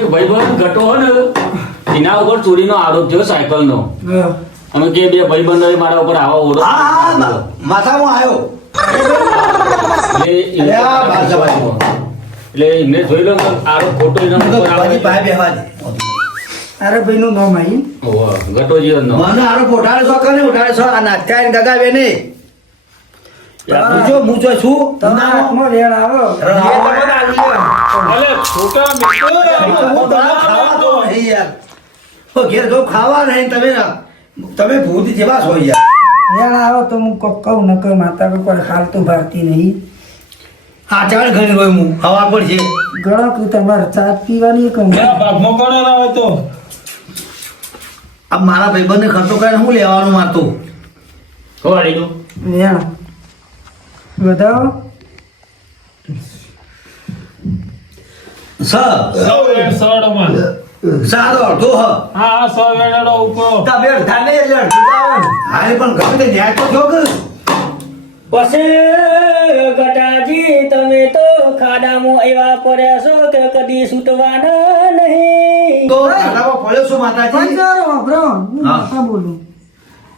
એક ભાઈબંધ ઘટો હોય ને એના ઉપર ચોરીનો આરોપ થયો સાયકલનો. અમે કે બે ભાઈબંધોએ મારા ઉપર આવા ઓળખ માથામાં આવ્યો એટલે એમને જોઈ લો આરોપ ખોટો એના ઉપર આવે. અરે ભાઈ નું નામ આવી ઘટોજી નો મને આરોપ ઉઠાડે છો કરે ઉઠાડે છો આ નાખ્યા ને દગાવે ને જો હું જો છું તમારા હાથમાં રેડ આવો ઘેર જો ખાવા નહીં તમે ભૂત જેવા છો યાર રેડ આવો તો હું કોક કહું ન કહું માતા કોઈ હાલતું ભારતી નહીં આ ચાળ ઘણી હોય હું હવા પર છે ગણો કે તમારે ચા પીવાની કહું આ મારા ભાઈબંધને ખર્ચો કરીને હું લેવાનું મારતો ખવાડી દો રેડ વધાવો સાદો અડધો તમે અડધા નહીં એટલે અડધું હારે પણ ગમે તે ન્યાય તો છો કે પછી ગટાજી તમે તો ખાડામાં એવા પડ્યા છો કે કદી છૂટવાના નહીં. તો ખાડામાં પડ્યો છું માતાજી હા બોલું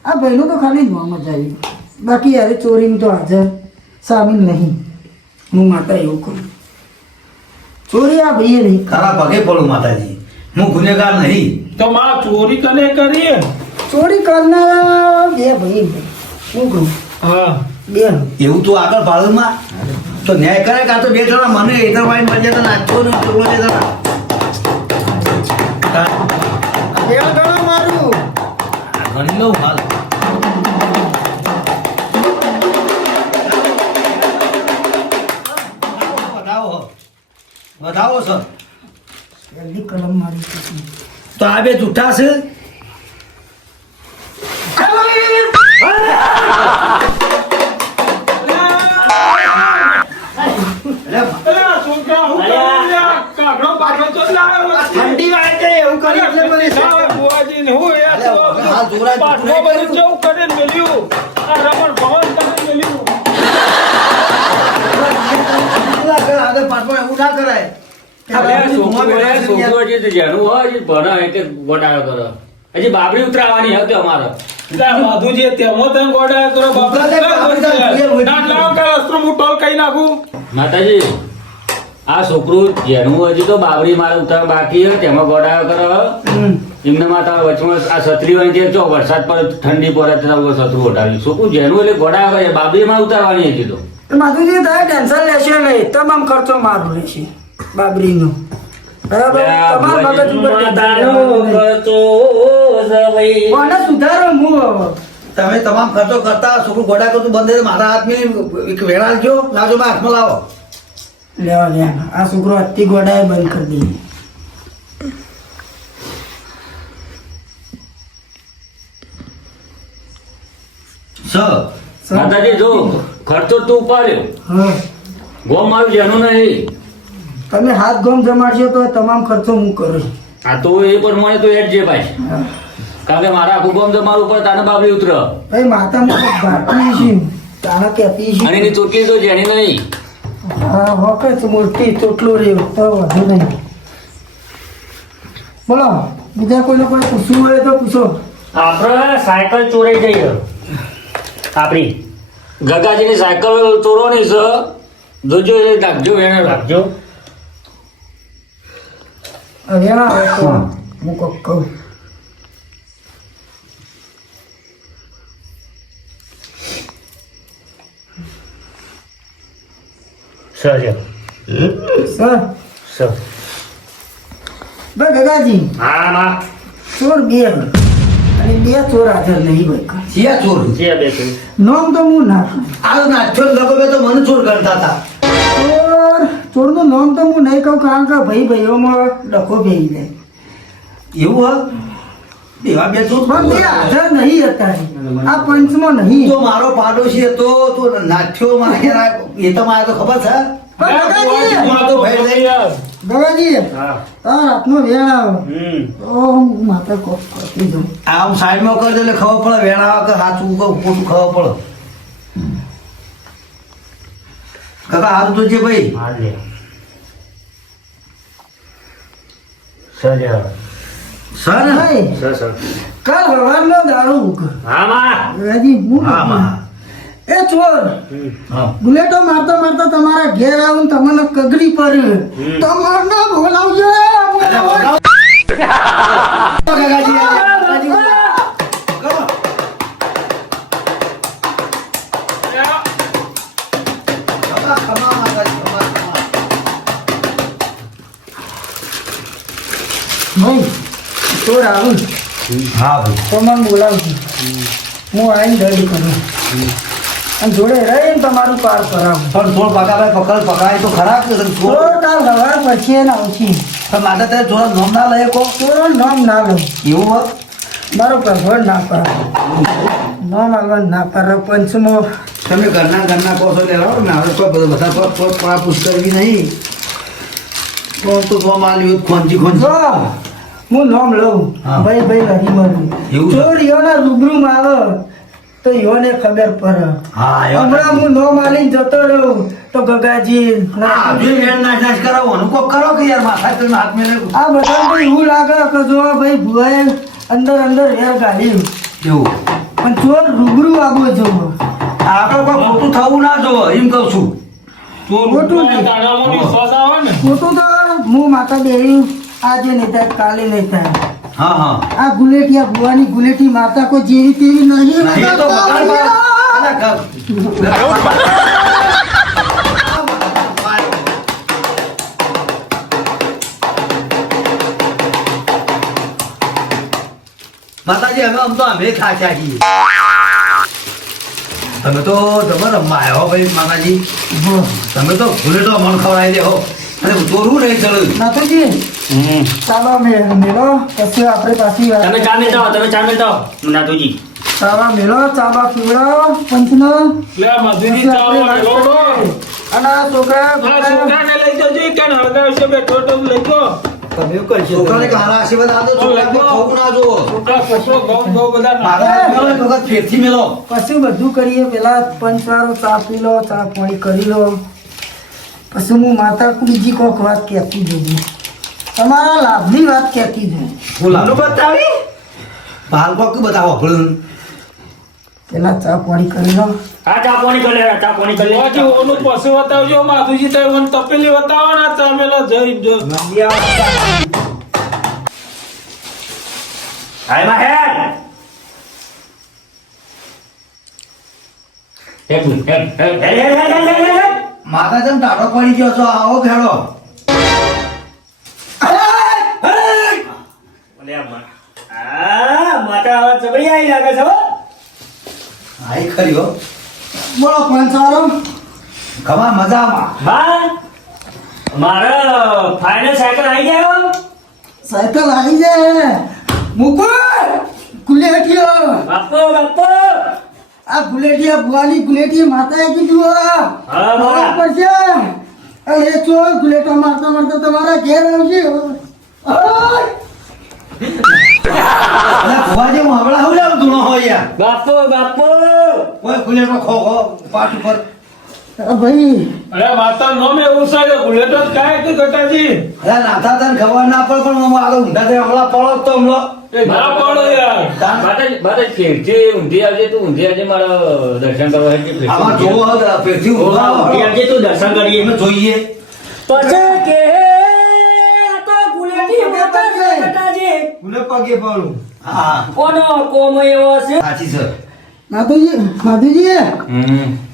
આ ભાઈનું તો ખાલી નામ જ આવ્યું બાકી યાર ચોરીની તો હાજર સામેલ નહીં હું માતા એવું કહું ચોરી આ ભાઈએ નહીં ખરા પગે પડું માતાજી હું ગુનેગાર નહીં તો માં ચોરી કને કરીએ ચોરી કરનાર બે ભાઈ શું કહું હા બે એવું તો આગળ ભાડુમાં તો ન્યાય કરે કાં તો બે જણા મને ઇધર વાઈન મળી જતા નાચો ને ચોલો છે જરા બે ગણો મારું ગણી લઉં હાલ વધાવો સર જલ્દી કલમ મારી દીધી. તો આ બે જૂઠા છે ઠંડી વાગે એવું કરી એટલે બુઆજી ને હું હાલ જોરા પાઠો બધું જેવું કરીને મેલ્યું આ રમણ ભવન કરીને મેલ્યું આગળ પાછળ એવું ના કરાય છોકરો જે જેનું હોય એ ભણે એટલે ગોટાળો કરો. હજી બાબરી ઉતરાવાની હતી અમારે. માધુજી તેમાં તમે ગોડા કરો બાપા હું ટોલ કઈ નાખું માતાજી આ છોકરું જેનું હજી તો બાબરી મારે ઉતાર બાકી હોય તેમાં ગોટાળો કરો. એમને માતા વચમાં આ છત્રી હોય છે જો વરસાદ પડે ઠંડી પડે તો છત્રું ઉઠાવ્યું છોકરું જેનું એટલે ગોટાળો કરે બાબરી માં ઉતારવાની હતી તો માધુજી તમે ટેન્શન લેશો નહીં તમામ ખર્ચો મારો રહેશે બાબરીનો બરાબર તમારા મગજ ઉપર કોને સુધારો હું હવે તમે તમામ ખર્ચો કરતા છોકરું ગોડા કરતું બંધ છે મારા હાથમાં એક વેળા જો લાવજો મારા હાથમાં લાવો લેવા લેવા આ છોકરો અતિ ગોડાએ બંધ કરી દીધી સર માતાજી જો ખર્ચો તું ઉપાડ્યો હા ગોમ આવ્યું જેનું નહીં તમે હાથ ગોમ જમાડશો તો તમામ ખર્ચો હું કરું આ તો એ પ્રમાણે તો એડ છે ભાઈ કારણ કે મારા આખું ગોમ તમારું ઉપર તાને બાબરી ઉતર ભાઈ માતા ભારતી છે તાણા કહેતી છે અને એની ચોટલી તો જેની નહીં હા વખત મોટી ચોટલો રહ્યો તો વધુ નહીં બોલો બીજા કોઈને કોઈ પૂછવું હોય તો પૂછો આપણે સાયકલ ચોરાઈ જઈ આપણી ગગાજીની સાયકલ ચોરોની છે જોજો એ રાખજો એને રાખજો. હવે આવે તો હું કોક કહું સર સર સર ભાઈ ગગાજી હા ના ચોર બે અને બે ચોર હાજર નહીં ભાઈ સિયા ચોર જે બે છે નોમ તો હું નાખું આ નાચ્યો લગો તો મને ચોર કરતા હતા ચોરનું નામ તો હું નહીં કહું કારણ કે ભાઈ ભાઈઓમાં ડખો બેસી જાય એવું હા એવા બે ચોર પણ તે હાજર નહીં હતા આ પંચમાં નહીં તો મારો પાડોશી હતો તો નાચ્યો મારે એ તો મારે તો ખબર છે પણ ગગાજી હું તો ભાઈ લઈ ગગાજી હા તાર હાથનો વેણ આવે હમ તો હું માતા કોક કરતી જાઉં આમ સાઈડમાં કરજો એટલે ખબર પડે વેણાવા કે સાચું કે ખોટું ખબર પડે કાકા હાથ તો છે ભાઈ હા લે સર નહીં કાલ સવારનો દારૂ હા માં હજી હું હા માં એ ચોર હા બુલેટો મારતા મારતા તમારા ઘેર આવું ને તમને કગરી પડ્યું તમને બોલાવજો બોલાવો. કાકાજી કાકાજી કરો ખમા માતાજી ખમા ભાઈ ચોર આવું હા ભાઈ તો મને બોલાવજો હું આવીને દર્દ કરું અને જોડે રહીને તમારું પાર કરાવું પણ થોડ પકડાય તો ખરાબ છે તમે ચોર થોડ કાલ સવાર પછી એને આવશે પણ માતા તારે થોડા નોમ ના લઈએ કો ચોરો નામ ના લો એવું હોત મારો પ્રભળ ના કરે નામ આવવાનું ના કરે પંચમો તમે ઘરના કહો છો લેવા ને હવે કોઈ બધા કોઈ પૂછ કરવી નહીં તો માલ્યું ખોંચી જો હું નામ લઉં હા. ભાઈ ભાઈ લડી મળું એવું છે? ચોર ઈયોના રૂબરૂમાં આવે તો ઈયોને ખબર પડે હા હમણાં હું નામ આલીને જતો રહું તો ગગાજી કરાવવાનું કોક કરો કે યાર માથા તમે હાથ મેલે આ બધાને એવું લાગે કે જો ભાઈ ભુવાએ અંદર હેર ગાળ્યું એવું પણ ચોર રૂબરૂ આવવો જોવો આપણે કોઈ ખોટું થવું ના જોવો એમ કહું છું ખોટું નહીં. દાડામાં વિશ્વાસ આવે ને ખોટું તો હું માતા દેવી આજે નહીં થાય કાલે નહીં થાય હા હા આ ગુલેટિયા ભુવાની ગુલેટી માતા કોઈ જેવી તેવી નહીં નહીં તો મકાન પર- અલા, માતાજી અમે આમ તો અમે ખાચા છીએ તમે તો તમે રમવા આવ્યા હો ભાઈ માતાજી તમે તો ભૂલે તો મન ખવડાવી દેહો અને ચોરું નહીં ચડ્યું નાથુજી ચાલો મેલો પછી આપણે પાછી વાત તમે ચા મેલતા હો, તમે ચા મેલતા હો, નાથુજી. ચાવા મેલો ચાવા પીવડાવો પંચનો લે મધુજી પછી આપણે ચાવો વાત લોડો કરીએ. અને આ છોકરા આ છોકરાને લઈ જજો કે હળગાવશે બેઠો તો લઈ જો તમે એવું કરશો છોકરાને કે હારા આશીર્વાદ આપજો છોકરાને ખોવું ના જોવો છોકરા છોકરો બહુ બધા માતા મેલો એક વખત ફેરથી મેલો પછી બધું કરીએ પેલા પંચવારો ચા પી લો ચા પાણી કરી લો પછી હું માતા બીજી કોક વાત કહેતી જોઉં તમારા લાભની વાત કહેતી જોઉં બોલાનું બતાવી હાલ કોક બતાવો ભણું પેલા ચા પાણી કરી લો હા, ચા પાણી કરી લે, ચા પાણી કરી લે. બાકી ઓનું પશુ બતાવજો માધુજી તો ઓન તપેલી બતાવો ને ચામેલો જઈ જો હાય માં હેડ. હેડ, હેડ, હેડ, હેડ, હેડ, હેડ, હેડ, હેડ, હેડ. માતા જેમ ટાઢો પડી ગયો છો આવો ખેડો ઓલે આ માં. માતા હવે ચબડી આવી લાગે છે હો. આઈ ખરી હો બોલો પંચવારો ખમા મજામાં બા, મારે ફાઇનલ સાયકલ આવી જાય હો. સાયકલ આવી જાય મૂકો ગુલેટિયો બાપો, બાપો. આ ગુલેટિયા ભુવાની ગુલેટિયા માતાએ કીધું હા, બરાબર બા. પડશે એ ચોર ગુલેટા મારતા મારતા તમારા ઘેર આવશે ઓય! અલા ભુવાજી હું હમણાં હું લેવું તું ન હોય યાર બાપો, બાપો. કોઈ ખુલેટો ખો ખો પાટ ઉપર આ ભાઈ અરે માતા નો મે એવું છે બુલેટ જ કાય કે ગટાજી અલા નાથા તને ખબર ના પડે પણ હું આગળ ઊંધા થઈને હમણાં પડો તો હમણાં એ ના પડો યાર માતાજી, માતાજી, ફેરથી ઊંધી આવજે, તું ઊંધી આવજે, મારે દર્શન કરવા હેડ કે ફેરથી આમાં ઊંધી જોવો આવજે. હવે ફેરથી ઓ, ઊંધા ઊંધી આવજે, તું દર્શન કરીએ. એમને જોઈએ પછી કે આ તો ગુલેટી માતા છે, ગટાજી. ગુલે પગે પડું હા કોનો કોમ એવો છે? સાચી છે માધુજી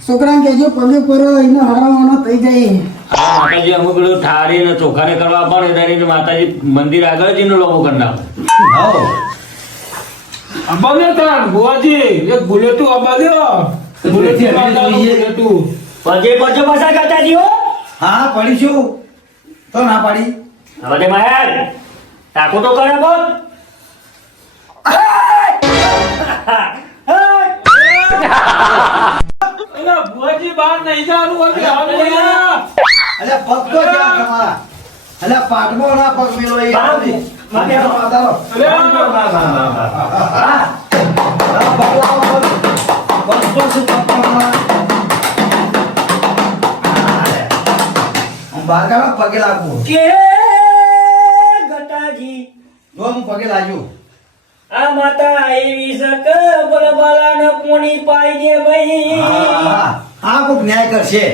છોકરાને કહેજો પગે પર એને હારાવાનો થઈ જાય આ માતાજી અમુક પેલું ઠારી ને ચોખાને કરવા પણ એની માતાજી મંદિર આગળ જ એનો લોબો કરી નાખો. હો અંબાને તાર બુઆજી એક બુલેટું અંબાદ્યો બુલેટું માતાનું બુલેટું પજે પજે પાછા ગટાજી હો. હા પડીશું તો ના પાડી હવે તે મહેર ટાકો તો કરે બોલ. અલા બુઆજી બહાર નહીં જવાનું હોય કે હાલ બોલ્યા અલ્યા પગ તો ક્યાં તમારા અલ્યા પાટમાં ના પગ મેલો એ માતાનો. હા. પગ લાવો, પગ તો શું પગમાં? હા, લે. હું બહાર કાઢો, પગે લાગવું કે ગટાજી જો હું પગે લાગ્યો. આ માતા એવી સક બલબાલાને પોણી પાઈ દે ભાઈ આ કોક ન્યાય કરશે.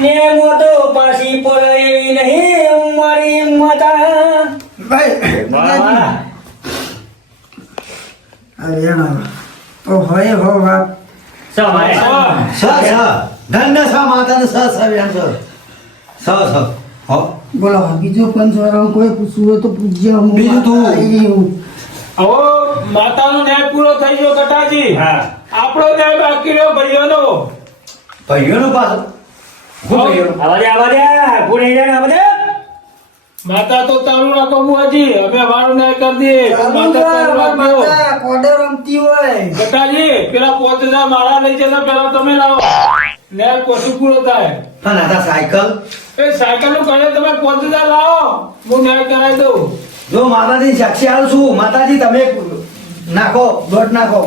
ને મોટો પાછી પડે એવી નહીં મારી માતા ભાઈ અરે ના તો હોય હો વાત સ ધન્ય સ માતાને સ વેણ સ હો બોલો બીજો પંચવાળા કોઈ પૂછવું હોય તો પૂછજો હું બીજું તું. એવું હવે માતાનો ન્યાય પૂરો થઈ ગયો કટાજી હા. આપણો ન્યાય બાકી રહ્યો ભાઈઓનો ભાઈઓનો પાછો હું ભાઈઓનો માતા તો ચાલુ રાખો બુઆજી અમે અમારો ન્યાય કરી દઈએ માતા ચાલુ રાખજો કોડર રમતી હોય કટાજી પેલા 5000 મારા લઈ જતા પેલા તમે લાવો ન્યાય પછી પૂરો થાય પણ આ સાયકલ એ સાયકલ નું કરે તમે 5000 લાવો હું ન્યાય કરાવી દઉં જો માતાજી સાક્ષી આલું છું માતાજી તમે નાખો દોઢ નાખો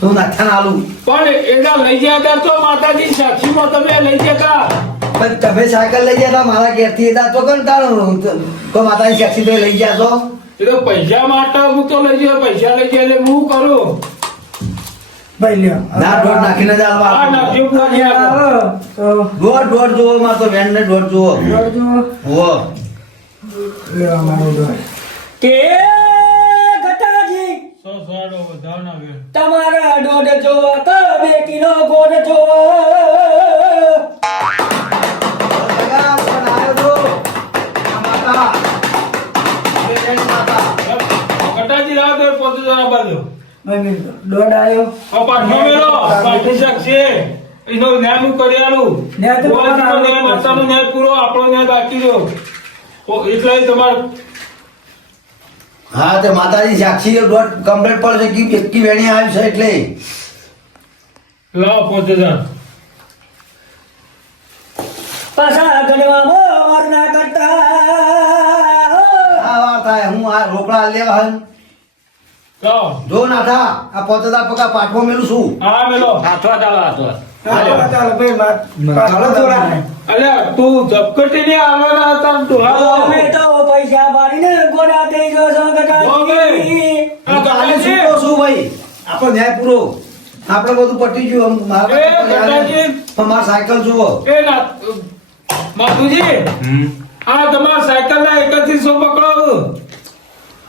તો નાખ્યા આલું પણ એના લઈ ગયા હતા તો માતાજી સાક્ષીમાં તમે લઈ જતા પણ તમે સાયકલ લઈ ગયા તા મારા ઘેરથી હતા તો કંટાળો તો માતાજી સાક્ષી તો લઈ ગયા તો એ તો પૈસા માટે હું તો લઈ ગયો પૈસા લઈ ગયા એટલે હું કરું ભાઈ લ્યો ના દોઢ નાખીને જ આલવા આ નાખજો બુઆજી આપો. તો દોઢ જુઓ માં તો વેન ને દોઢ જુઓ જોડજો હો લેવા મારો દોડ કે ગટાજી 100 સાડો વધારના વેણ. તમારા દોડ જોવો તો બેટીનો ગોડ જોવો કટાજી લાવો તો 5000 આપવા દો. ભાઈ મેં દોડ આવ્યો આ પાછો મેલો પાછી શકશે એનો ન્યાય હું કરી આલું ન્યાય તો બુઆજીનો તમારે ન્યાય માતાનો ન્યાય પૂરો આપણો ન્યાય બાકી રહ્યો તો એટલે તમારે હા તે માતાજી સાક્ષી દોઢ કમ્પ્લીટ પડશે કે એકી વેણી આવી છે એટલે લાવો 5000 પાછા ગણવામાં વાર ના કરતા આ વાત થાય હું આ રોકડા લેવા હન લાવો જો ના થા આ 5000 પકા પાઠવો મેલું છું હા મેલો હાથો ચાલો હાથો ચાલો ભાઈ પાછો દોડા અલ્યા તું ઝપકટી ને આવવાના હતા તું અમે તો પૈસા ભરીને ગોડા થઈ ગયો છો ગટાજી હું તો આને છૂટો છું ભાઈ આપણો ન્યાય પૂરો આપણે બધું પટી ગયું એ ગટાજી. પણ મારા સાયકલ જુઓ એ ના માતુજી આ તમારા સાયકલ ના 3100 પકડો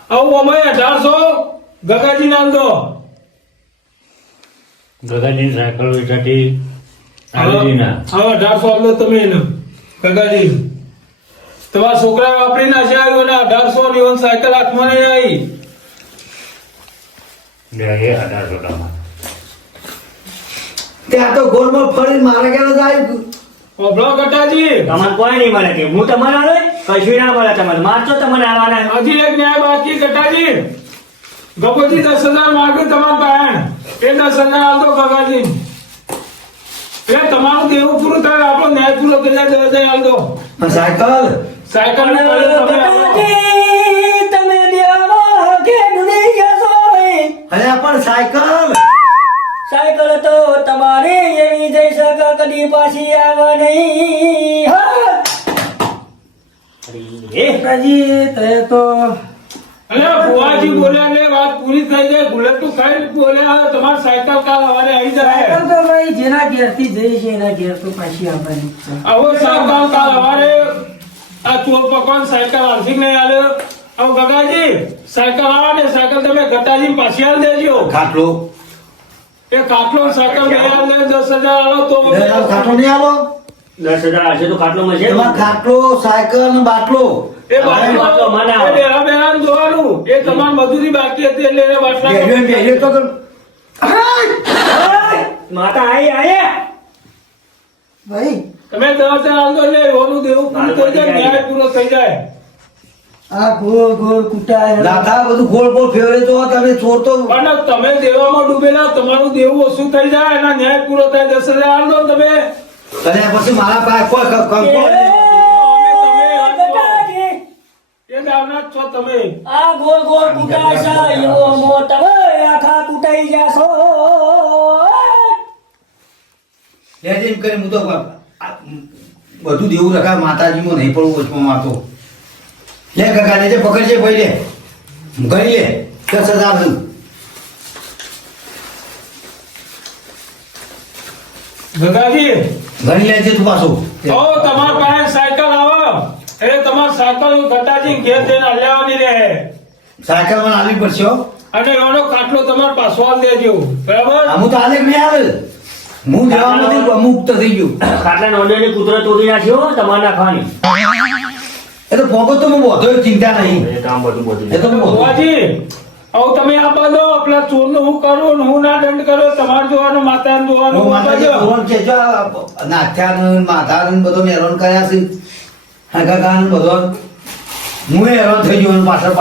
આવું અમે 1800 ગગાજી નામ દો ગગાજી સાયકલ વેચાતી આવીના હવે 1800 આપો તમે એને ગગાજી તમારા છોકરા વાપરી નાખ્યા આવ્યો ને 1800 ની ઓન સાયકલ હાથમાં નહીં આવી બે 1800 ટકા ત્યાં તો ગોળમાં ફરી મારે ક્યાં જાય ઓબળો ગટાજી તમને કોઈ નહીં મળે કે હું તમારા આવે કશું ના મળે તમારે માર તો તમને આવવાના હજી એક ન્યાય બાકી ગટાજી ગપોજી 10000 માંગ્યું તમારા પાસે એ 10000 આપો ગગાજી એ તમારું દેવું પૂરું થાય આપણો ન્યાય પૂરો થઈ જાય 10000 આપો પણ સાયકલ સાયકલ ને તમે આપો. ગટાજી તમે દેવા કે નહીં જશો અરે પણ સાયકલ સાયકલ તો તમારે એવી જઈ શકે કદી પાછી આવે નહીં હા. ગટાજી તે તો અલ્યા ભુવાજી બોલ્યા ને વાત પૂરી થઈ જાય ગુલેટું ખાઈ બોલ્યા તમારી સાયકલ કાલ સવારે આવી જાય સાયકલ તો ભાઈ જેના ઘેરથી જઈ છે એના ઘેર તો પાછી આવવાની જ છે. આવો સાયકલ કાલ સવારે આ ચોર પકવાન સાયકલ આર્થિક નહીં આવ્યો આવો ગગાજી સાયકલ આવે ને સાયકલ તમે ગટાજી પાછી આલ દેજો ખાટલો એ કાટલો સાયકલ નહીં આલ દે 10000 આલો તો ખાટલો નહીં આલો 10,000 હશે તો ખાટલો મળશે એમાં ખાટલો સાયકલ ને બાટલો એ બાટલો મને આવે. એ બેરા બેરાને જોવાનું એ તમારી મજૂરી બાકી હતી એટલે એને બાટલા બેહ્યો ને બેહ્યો તો માતા આયા ભાઈ તમે 10000 આલજો એટલે એનું દેવું પૂરું થઈ જાય ન્યાય પૂરો થઈ જાય આ ગોળ ગોળ કૂટાય દાદા બધું ગોળ ગોળ ફેરવે તો તમે ચોર તો પણ તમે દેવામાં ડૂબેલા તમારું દેવું ઓછું થઈ જાય એના ન્યાય પૂરો થાય 10000 આલજો ને તમે અને પછી મારા પાસે કોઈ કંકો એ દાવના જ છો તમે આ ગોળ ગોળ કૂટાય છે એવો મોટા આખા કૂટાઈ જાશો લેજે એમ કરી હું તો બધું દેવું રખાય માતાજીમાં નહીં પડવું વચમાં મારતો લે કાકા લેજે પકડજે ભાઈ લે ગણી લે 10,000 ગગાજી ગણી લેજે તું પાછું તો તમારા પાસે સાયકલ આવે એટલે તમારે સાયકલ ગટાજી ઘેર જઈને હલાવવાની રહે સાયકલ મને આલવી પડશે હો. અને એનો ખાટલો તમારે પાછો આલ દેજો બરાબર હું તો આલે નહીં આવે હું જવા નથી અમુક તો થઈ ગયું ખાટલા નોંધેલી કૂતરો તોડી નાખ્યો તમારે નાખવાની એ તો પોકો તો હું વધો ચિંતા નહીં એ કામ બધું એ તો હું વધો. ભુવાજી હવે તમે આ બધો પેલા ચોરનું હું કરું ને હું ના દંડ કરો તમારે જોવાનું માતાને જોવાનું હું આ માતાજી બધું. ભગવાન કે જો આ નાથ્યાનું માતાનું બધું હેરાન કર્યા છે કાકાનું બધું હું હેરાન થઈ ગયો એનું પાછળ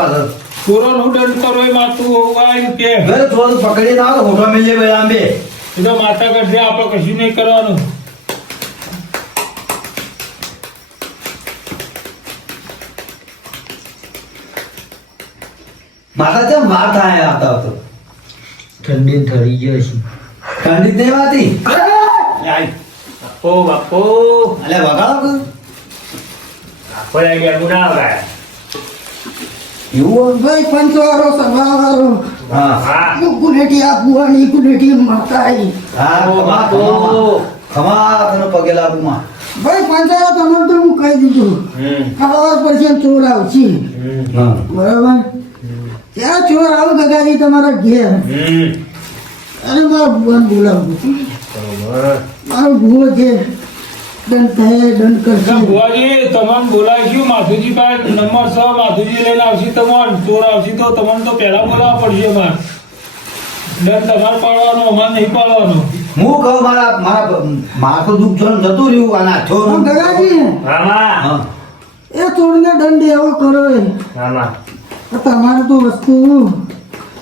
ચોરોનો હું દંડ કરો એ માતું હોવાય કે ઘરે થોડું પકડી ના આવે તો હોટો મિલે ભાઈ આંબે એ તો માતા કરશે આપણે કશું નહીં કરવાનું માતા જેમ વાર થાય આવતા હતો ઠંડી ઠરી જાય છે ઠંડી જ નહીં વાતી બાપો બાપો અલે વગાડો બાપો લઈ ગયા ગુના આવરા એવું ભાઈ પંચવારો સવારો હા હા ગુનેટી આ બુવાની ગુનેટી માતા આવી હા ખમા ખમા તને પગે લાગુ માં ભાઈ પંચવારો તમને તો હું કહી દીધું ખાવા પડશે ને ચોર આવશે હા બરાબર ત્યાં ચોર આવો ગગાજી તમારા ઘેર અરે મારા ભુવાને બોલાવું છું મારો ભુવો છે દંડ થાય દંડ કરશે ભુવાજી તમને બોલાવીશું માધુજી પાસે નંબર 6 માધુજી લઈને આવશે તમને ચોર આવશે તો તમને તો પહેલા બોલાવવા પડશે મારે દંડ તમારે પાડવાનો અમારે નહીં પાડવાનો હું કહું મારા તો દુઃખ જોઈને જતું રહ્યું આ નાથો પણ ગગાજી રામા હા એ ચોરને દંડ એવો કરો એ રામા તો તમારે તો વસ્તુ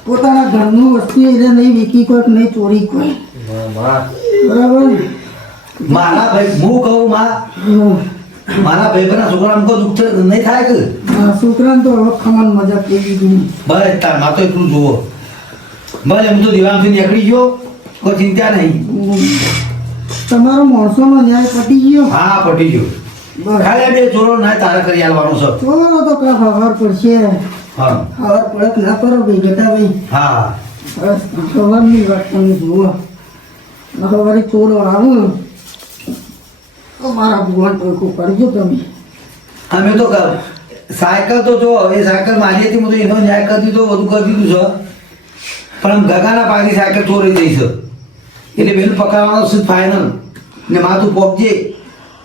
પોતાના ઘરનું વસ્તુ એને નહીં વેચી કોઈ નહીં ચોરી કોઈ રામા બરાબર મારા ભાઈ હું કહું મારા ભાઈ બના છોકરા કોઈ દુઃખ નહીં થાય કે છોકરાને તો હવે ખમાન મજા થઈ દીધી બસ તાર માં તો એટલું જુઓ બસ એમ તો દિવાળથી નીકળી ગયો કોઈ ચિંતા નહીં તમારો માણસોનો ન્યાય પટી ગયો હા પટી ગયો બસ ખાલી બે ચોરો ના તારા કરી આલવાનો છે ચોરો તો કાં ખબર પડશે હા ખબર પડે કે ના કરો ભાઈ બેટા ભાઈ હા બસ ખબરની વાત તમે જુઓ ખબર ચોરો આવું તો મારા ભગવાન ટોકું કરજો તમે અમે તો સાયકલ તો જો એ સાયકલ મારી હતી હું તો એનો ન્યાય કરી દીધો બધું કરી દીધું છે પણ ગગાના પાકી સાયકલ ચોરી જઈ છે એટલે બેન પકડવાનો છે ફાઇનલ ને માથું પોપજે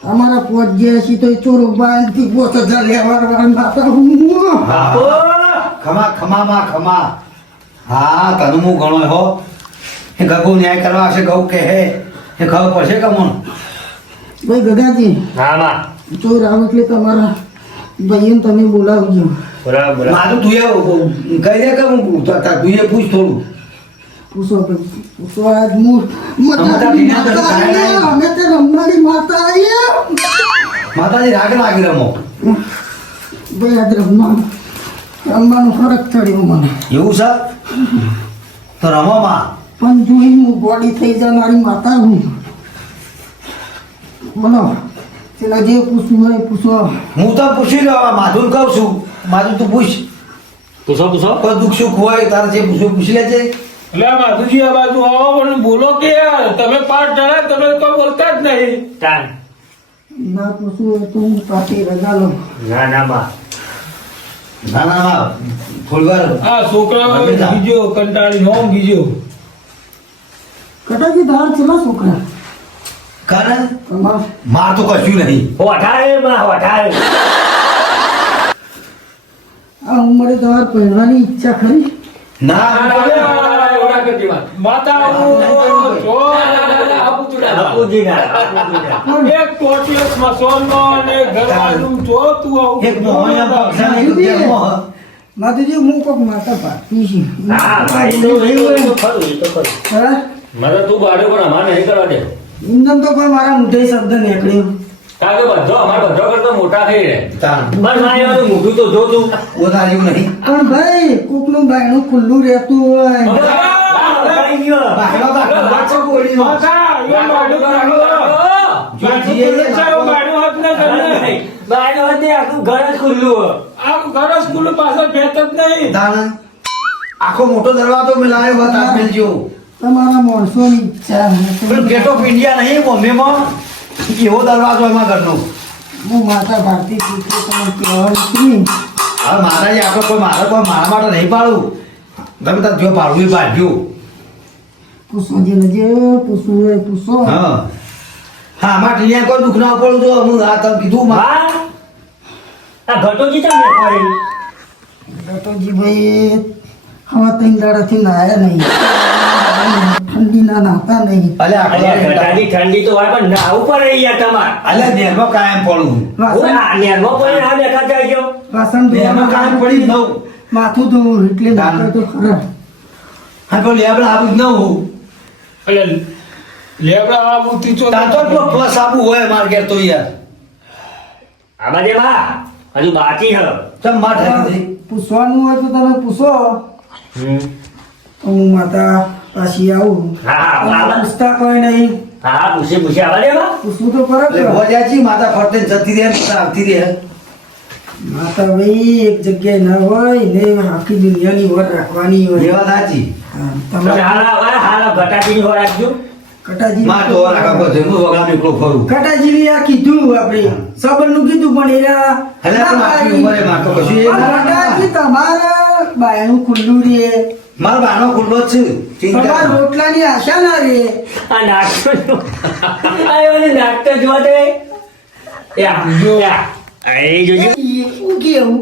અમારા પોત જે છે તો એ ચોરો બાંધથી 5,000 લેવા માતા હું બાપો ખમા ખમામાં ખમા હા તને હું ગણો હો એ ગગો ન્યાય કરવા આવશે ગૌ કહે એ ખબર પડશે કે મન ભાઈ ગગાજી રામા ચોર આવે એટલે તમારા ભાઈને તમે બોલાવજો બરાબર બરાબર મારું તું કહી દે કે હું તું એ પૂછ થોડું પૂછો ભાઈ પૂછો આજ હું અમારા બીના તો માતા કાંઈ નહીં. આવી, અમે તે રમનારી માતા આવી માતાજી રાગ લાગી રમો ભાઈ આજ રમવાનો ફરક ચડ્યો મને એવું છે તો રમો માં પણ જોઈ હું બોડી થઈ જનારી માતા હું બોલો પેલા જે પૂછવું હોય એ પૂછો હું તો પૂછી લો માધુર કહું છું માધુર તું પૂછ પૂછો પૂછો કોઈ દુઃખ સુખ હોય તારે જે પૂછવું પૂછી લેજે એટલે આ માધુજી આ બાજુ આવો પણ બોલો કે યાર તમે પાઠ જણાય તમે કોઈ બોલતા જ નહીં ચાલ ના પૂછવું હોય તો હું પાછી રજા લઉં ના ના બા ના ના ના થોડી વાર આ છોકરાઓ મને જા. ગીજો કંટાળી હોમ ગીજો કટાકી ધાર છેલ્લા છોકરા કારણ તમારા માર તો કશું નહીં વટારે માં વટારે આ ઉંમરે તમારે પહેરવાની ઈચ્છા ખરી ના માતા બાપુજી ના એક ટોટિયો સ્મશાનનો અને ઘરવાળું જો તું આવું એક મોહણિયા પક્ષા નહીં તો ત્યાં મોહ. માતાજી હું કોક માતા પાકી છે હા ભાઈ તો એ તો ખરું એ તો ખરું હા મને તું બાડો પણ અમારે નહીં કરવા દે ઇન્દમ તો કોઈ મારા મુઢે શબ્દ નીકળ્યો કારણ કે બધો અમારે બધો કરતો મોટા થઈ રહે તાન. બસ મારી વાત મોટું તો જો તું ઓતા જેવું નહીં પણ ભાઈ કોકનું બાયણું ખુલ્લું રહેતું હોય બાકડો બાકડો વાંચો ગોળીનો. માતા, એ બાજુ બાજુ. જો જીએ છે, બાજુ હાથ ઘરને. બહાર હોત ને આખું ઘર જ ખુલ્લું હોય. આ ઘર સ્કૂલ પાછળ ફેંક જ નહીં. તાણ આખો મોટો દરવાજો મેં લાવ્યો હોત આપેલ જેવો. તમારા માણસોની ઈચ્છા હતી. પેલું ગેટ ઓફ ઇન્ડિયા નહીં બોમ્બેમાં એવો દરવાજો એમાં ઘરનો. હું માતા ભારતી પુત્રી તમને કહેવાનું છું. હવે મારા જે આપણે કોઈ મારા માટે નહીં પાડવું. ગમે તાર જો પાડવું એ પાડજો. પૂછો જેને જે પૂછવું હોય એ પૂછો. હા હા આમાં ટીનિયા કોઈ દુઃખ ના પડું તો હું આ તમે કીધું વાહ! આ ઘટોજી ચાલે પડી. ડોક્ટરજી ભાઈ હવે ત્રણ દાડાથી નાયા નહીં. ઠંડીના નાતા નહીં. અલ્યા ઘટાડી ઠંડી તો હોય પણ નાવું પડે યાર તમારે. અલ્યા નેરમાં કાયમ પડવું. હું આ નેરમાં પડે આ દેખા જાય ગયો. વાસણ નેરમાં કાયમ પડી જ નવું. માથું ધોવું એટલે નાતા તો ખરા. હા પેલું લેબડા આવું જ ન હોવું. એટલે લેબડા આ બુદ્ધિ તો તાર તો પેલો પ્લસ આપવું હોય મારે ઘેર તો યાર. આ બાજુ બા હજુ બાકી હ. ચમ માં ઠરી પૂછવાનું હોય તો તમે પૂછો તો હું માતા પાછી આવું. હા, તમે હા. પૂછતા કોઈ નહીં. હા પૂછી આ બાજુ બા. પૂછવું તો ખરા એટલે ભોજાજી માતા ફરતે જતી રહે ને માતા આવતી રહે. માતા ભાઈ એક જગ્યાએ ના હોય ને આખી દુનિયાની વર રાખવાની એ હોય. વાત સાચી. હા, તમે તમે હાલ ઘટાડીની હોય રાખજો. કટાજી માં તો રાખા પછી હું વગા એકલો ફરું. કટાજી આ કીધું આપણે સબરનું કીધું પણ એના અલ્યા પણ આટલી ઉંમરે માં તો કશું એ ના કટાજી તમારા બાયણું ખુલ્લું રે. મારો બાનો ખુલ્લો જ છે. ચિંતા તમારા ના. રોટલાની આશા ના રે. આ નાખતો આયો ને નાખતો જોવા દે. યા એ જોજો. શું કેવું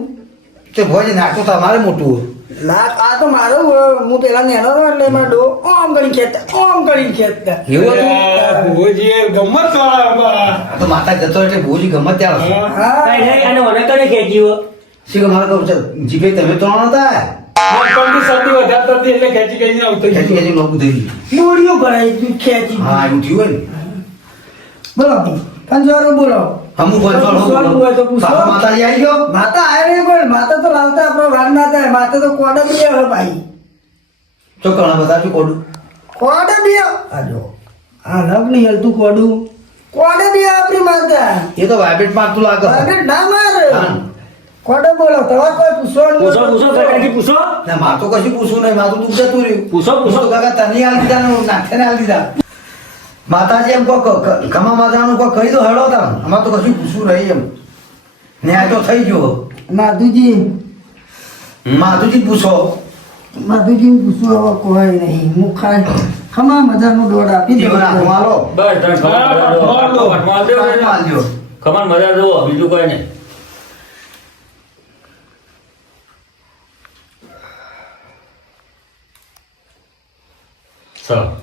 તે ભોજ નાખો તમારે મોટું. લાખ આ તો મારો હું પેલા નેનો હતો એટલે એમાં ડો ઓમ કરીને ખેંચતા ઓમ કરીને ખેંચતા. એવું હતું. ભુવોજીએ ગમત વાળા આ તો માતા જતો એટલે ભોજી ગમત ત્યાં હશે. હા કઈ નહીં અને ઓને કને ખેંચ્યું. શું કે મારે કહું છે જીભે તમે ત્રણ હતા. પણ શરદી વધારે થતી એટલે ખેંચી ખેંચીને આવતો ખેંચી ખેંચી લોક થઈ ગયું. મૂળિયું ભરાઈ તું ખેંચી. હા એવું થયું હોય ને. બોલો કંજવારો બોલો. અમુક પૂછવાનું હોય તો પૂછો. માતાજી આવી ગયો. માતા આવે નહીં પણ માતા તો લાવતા આપણો વાર ના થાય. માતા તો કોડા બી આવે ભાઈ. તો ઘણા બધા શું કોડું. કોડા બી આ જો આ લગ નહીં હલતું કોડું. કોડા બી આપણી માતા. એ તો વાઇબ્રેટ મારતું લાગે. અરે ના મારે. હા. કોડા બોલો તમારે કોઈ પૂછવાનું હોય પૂછો તો પૂછો ઘટાડી પૂછો. ના માર તો કશું પૂછવું નહીં. મારું દુઃખ જતું રહ્યું. પૂછો પૂછો પૂછો. કાકા તને હાલ દીધા ને નાખે ને હાલ દીધા. માતાજી એમ કહો ખમા માતાનું કોઈ કહી દો હેડો તાર. અમારે તો કશું પૂછવું નહીં એમ. ન્યાય તો થઈ ગયો. માધુજી માતુજી પૂછો. માધુજી પૂછવું હવે કોઈ નહીં. હું ખાઈ ખમા મજાનું દોડ આપી જીવન હાથમાં દઉં. આલો. બસ તને ખબર હા, ખબર મજા જુઓ બીજું કોઈ નહીં.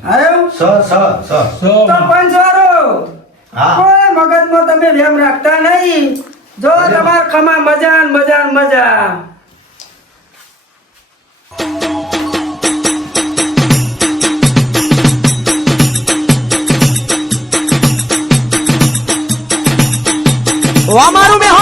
આવ્યો સ સ સ. તો પંચવારો હા. કોઈ મગજમાં તમે વેમ રાખતા નહીં. જો તમાર ખમા મજા ને મજા ને મજા. અમારું મેં